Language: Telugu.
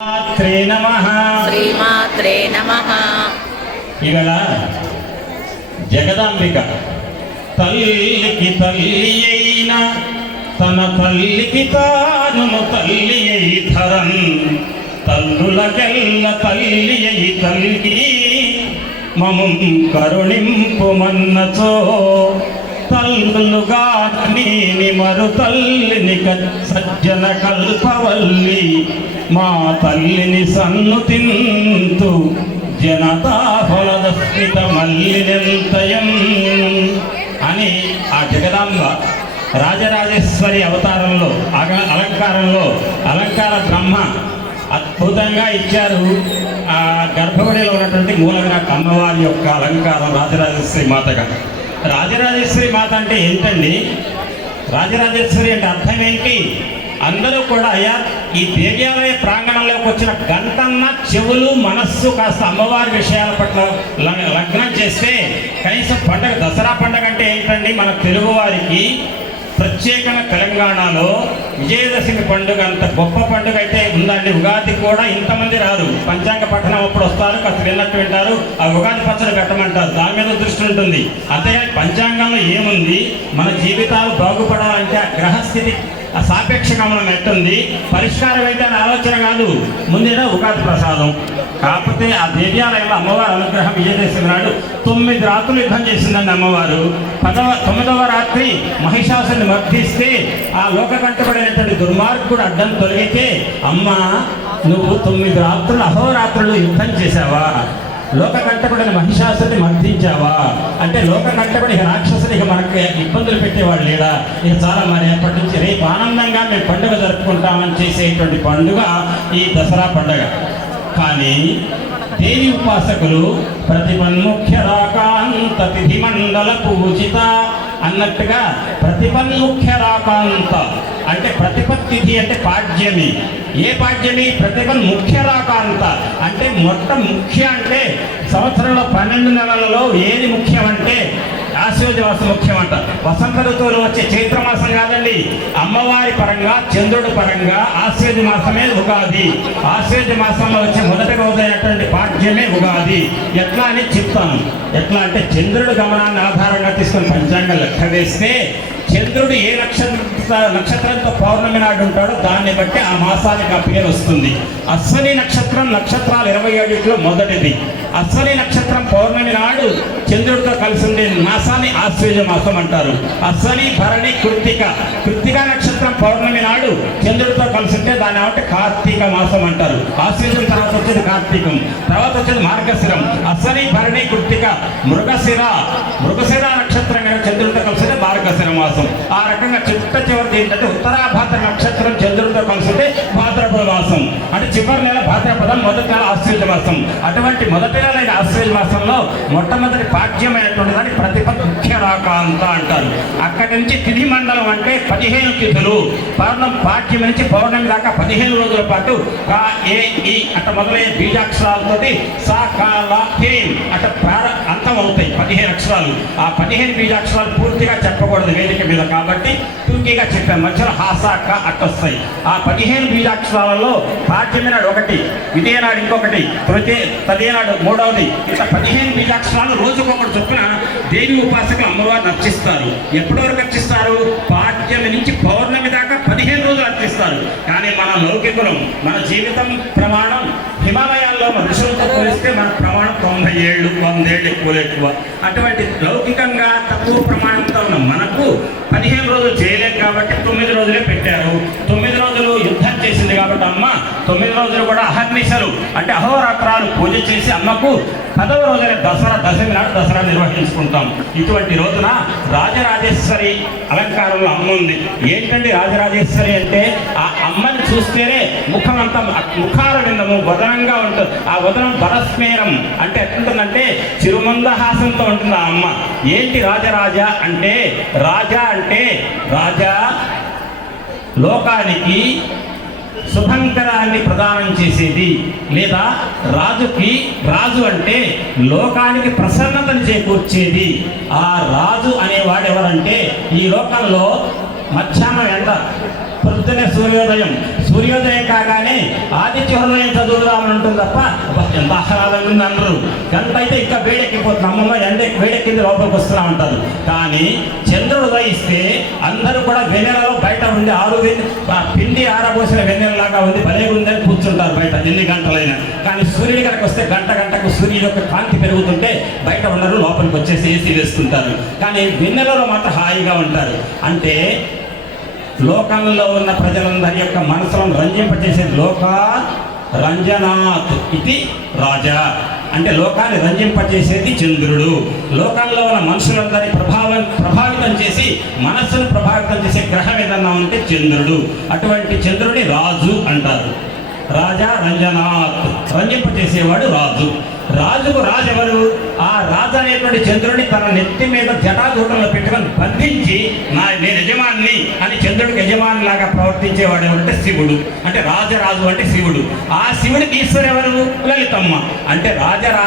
శ్రీమాత్రే నమః. ఇవాళ జగదాంబిక తల్లికి తల్లి అయిన తన తల్లికి తాను తల్లి అయి ధరన్ తల్లులకెల్ల తల్లి అయి తల్లి మము కరుణింపు మన్నచో తల్లుగా నీని మరు తల్లిని సజ్జన కల్పవల్లి మా తల్లిని సన్నుతింతు జనతా ఫలదస్మిత మల్లినెంతయం అని ఆ జగదాంబ రాజరాజేశ్వరి అవతారంలో అలంకార బ్రహ్మ అద్భుతంగా ఇచ్చారు. ఆ గర్భగుడిలో ఉన్నటువంటి మూలవిరాట్ అమ్మవారి యొక్క అలంకారం రాజరాజేశ్వరి మాతగా. రాజరాజేశ్వరి మాత అంటే ఏంటండి? రాజరాజేశ్వరి అంటే అర్థం ఏంటి? అందరూ కూడా అయ్యా ఈ దేవాలయ ప్రాంగణంలోకి వచ్చిన గంటన్న చెవులు మనస్సు కాస్త అమ్మవారి విషయాల పట్ల లగ్నం చేస్తే కనీసం పండగ దసరా పండగ అంటే ఏంటండి? మన తెలుగువారికి ప్రత్యేకంగా తెలంగాణలో విజయదశమి పండుగ అంత గొప్ప పండుగ అయితే ఉందండి. ఉగాది కూడా ఇంతమంది రాదు. పంచాంగ పఠనం అప్పుడు వస్తారు, కాస్త విన్నట్టు వింటారు, ఆ ఉగాది పచ్చడి పెట్టమంటారు, దాని మీద దృష్టి ఉంటుంది. అంతేగాని పంచాంగంలో ఏముంది? మన జీవితాలు బాగుపడాలంటే ఆ గ్రహస్థితి ఆ సాపేక్ష గమనం ఎట్టుంది, పరిష్కారం ఏంటి అనే ఆలోచన కాదు. ముందేనా ఉగాది ప్రసాదం. కాకపోతే ఆ దేవాలయంలో అమ్మవారి అనుగ్రహం విజయదశమి నాడు 9 రాత్రులు యుద్ధం చేసిందండి అమ్మవారు. 9వ రాత్రి మహిషాసుని మర్దిస్తే ఆ లోకకంటపడినటువంటి దుర్మార్గుడు అడ్డం తొలగితే, అమ్మ నువ్వు 9 రాత్రులు అహోరాత్రులు యుద్ధం చేశావా, లోకకంటకుడిని మహిషాసుని మర్దించావా అంటే లోకకంటకుడి రాక్షసుని మనకి ఇబ్బందులు పెట్టేవాడు లేడా? ఇక చాలా మరి ఎప్పటి నుంచి రేపు ఆనందంగా మేము పండుగ జరుపుకుంటామని చేసేటువంటి పండుగ ఈ దసరా పండుగ. కానీ దేవి ఉపాసకులు ప్రతిపన్ముఖ్య రాకాంత తిథి మండల పూజిత అన్నట్టుగా ప్రతిపన్ముఖ్య రాకాంత అంటే ప్రతిపత్తిథి అంటే పాడ్యమి. ఏ పాడ్యమి? ప్రతిపన్ ముఖ్య రాకాంత అంటే ముఖ్య అంటే సంవత్సరంలో 12 నెలలలో ఏది ముఖ్యం అంటే ఆశ్వజమాసం ముఖ్యం అంట. వసంత ఋతువులు వచ్చే చైత్రమాసం కాదండి. అమ్మవారి పరంగా చంద్రుడి పరంగా ఆశ్వజ మాసమే ఉగాది. ఆశ్వజ మాసంలో వచ్చే మొదటి రోజైనటువంటి పాఠ్యమే ఉగాది. ఎట్లా అని చెప్తాను. ఎట్లా అంటే చంద్రుడి గమనాన్ని ఆధారంగా తీసుకొని పంచాంగం లెక్క వేస్తే చంద్రుడు ఏ నక్షత్రంతో పౌర్ణమి నాడు ఉంటాడో దాన్ని బట్టి ఆ మాసానికి ఆ పేరు వస్తుంది. అశ్వని నక్షత్రం నక్షత్రాలు 27లో మొదటిది. అశ్వని నక్షత్రం పౌర్ణమి నాడు చంద్రుడితో కలిసి ఉండే మాసాన్ని ఆశ్వయుజ మాసం అంటారు. అశ్వని భరణి కృత్తిక నక్షత్రం పౌర్ణమి నాడు చంద్రుడితో కలిసి ఉంటే దాన్ని ఏమంటే కార్తీక మాసం అంటారు. ఆశ్వయుజం తర్వాత వచ్చేది కార్తీకం, తర్వాత వచ్చేది మార్గశిరం. అశ్వని భరణి కృత్తిక మృగశిర నక్షత్రం చంద్రుడితో కలిసి మార్గశిర మాసం. ఆ రకంగా చివరిది ఏంటంటే ఉత్తరాభాద్ర నక్షత్రం చంద్రుడితో కలిసి ఉంటే భాద్రపద మాసం. అంటే చివరి నెల భాద్రపదం, మొదటి నెల ఆశ్వయుజ మాసం. అటువంటి మొదటి నెల అయిన ఆశ్వయుజ మాసంలో మొట్టమొదటి పాఠ్యమైనటువంటి దాన్ని ప్రతిపత్ముఖ్య రాకాంత అంటారు. అక్కడి నుంచి తిథి మండలం అంటే 15 తిథులు. పాఠ్యం నుంచి పౌర్ణమి దాకా 15 రోజుల పాటు అట్ట మొదలైన బీజాక్షరాలతోటి సా కాల హేం అట్ట అంతం అవుతాయి 15 అక్షరాలు. ఆ 15 బీజాక్షరాలు పూర్తిగా చెప్పకూడదు వేదిక మీద కాబట్టి టూకీగా చెప్పాను. మధ్యలో హాసాక అట్టొస్తాయి. ఆ 15 బీజాక్షరాలలో పాఠ్యమి నాడు ఒకటి, విదే నాడు ఇంకొకటి, తదే నాడు మూడవది. ఇట్లా 15 బీజాక్షరాలు రోజుకొకటి చొప్పున దేవి ఉపాసకులు అమ్మవారిని అర్చిస్తారు. ఎప్పటి వరకు అర్చిస్తారు? పాఠ్యమి నుంచి పౌర్ణమి దాకా 15 రోజులు అర్చిస్తారు. కానీ మన లౌకికులం, మన జీవితం ప్రమాణం హిమాలయాల్లో మన ఋషులతో పోలిస్తే మన ప్రమాణం 90 ఏళ్ళు 100 ఏళ్ళు ఎక్కువ. అటువంటి లౌకికంగా తక్కువ ప్రమాణంతో ఉన్న మనకు 15 రోజులు చేయలేం కాబట్టి 9 రోజులే పెట్టారు. 9 రోజులు యుద్ధం చేసింది కాబట్టి అమ్మ 9 రోజులు కూడా అహర్నిశలు అంటే అహోరాత్రాలు పూజ చేసి అమ్మకు 10వ రోజున దశమి నాడు దసరా నిర్వహించుకుంటాం. ఇటువంటి రోజున రాజరాజేశ్వరి అలంకారంలో అమ్మ ఉంది. ఏంటంటే రాజరాజేశ్వరి అంటే ఆ అమ్మని చూస్తేనే ముఖం అంతా ముఖార విందము వదనంగా ఉంటుంది. ఆ వదనం పరస్మేరం అంటే ఎట్లుంటుందంటే చిరుమందహాసంతో ఉంటుంది ఆ అమ్మ. ఏంటి రాజరాజ అంటే? రాజా అంటే రాజా లోకానికి శుభంకరాన్ని ప్రదానం చేసేది, లేదా రాజు అంటే లోకానికి ప్రసన్నతను చేకూర్చేది. ఆ రాజు అనేవాడు ఎవరంటే ఈ లోకంలో మధ్యాహ్నం ఎండ పొద్దున్నే సూర్యోదయం కాగానే ఆదిత్య హృదయం చదువుదామని ఉంటుంది తప్ప ఎంత ఆహ్లాదంగా ఉంది అందరూ. గంట అయితే ఇంకా వేడెక్కిపోతుంది, అమ్మమ్మ వేడెక్కింది లోపలికి వస్తూ ఉంటారు. కానీ చంద్రుడు ఉదయిస్తే అందరూ కూడా వెన్నెలలో బయట ఉండి పిండి ఆరబోసిన వెన్నెలలాగా ఉంది, భలే ఉందని కూర్చుంటారు బయట ఎన్ని గంటలైనా. కానీ సూర్యుడి కనుక వస్తే గంటకు సూర్యుడి యొక్క కాంతి పెరుగుతుంటే బయట ఉండరు, లోపలికి వచ్చేసి ఏసీ వేసుకుంటారు. కానీ వెన్నెలలో మాత్రం హాయిగా ఉంటారు. అంటే లోకంలో ఉన్న ప్రజలందరి యొక్క మనసులను రంజింపజేసేది లోకా రంజనాత్ ఇది రాజా. అంటే లోకాన్ని రంజింపజేసేది చంద్రుడు. లోకంలో ఉన్న మనుషులందరినీ ప్రభావితం చేసి మనస్సును ప్రభావితం చేసే గ్రహం ఏదన్నా ఉంటే చంద్రుడు. అటువంటి చంద్రుడిని రాజు అంటారు. రాజా రంజనాత్, రంజింపజేసేవాడు రాజు. రాజుకు రాజు ఎవరు? ఆ రాజు అనేటువంటి చంద్రుడిని తన నెత్తి మీద జటాజూటంలో పెట్టుకొని బంధించి నేను యజమాని అని చంద్రుడికి యజమాని లాగా ప్రవర్తించేవాడు ఎవరంటే శివుడు. అంటే రాజరాజు అంటే శివుడు. ఆ శివుడికి ఈశ్వరు ఎవరు? లలితమ్మ. అంటే రాజరాజ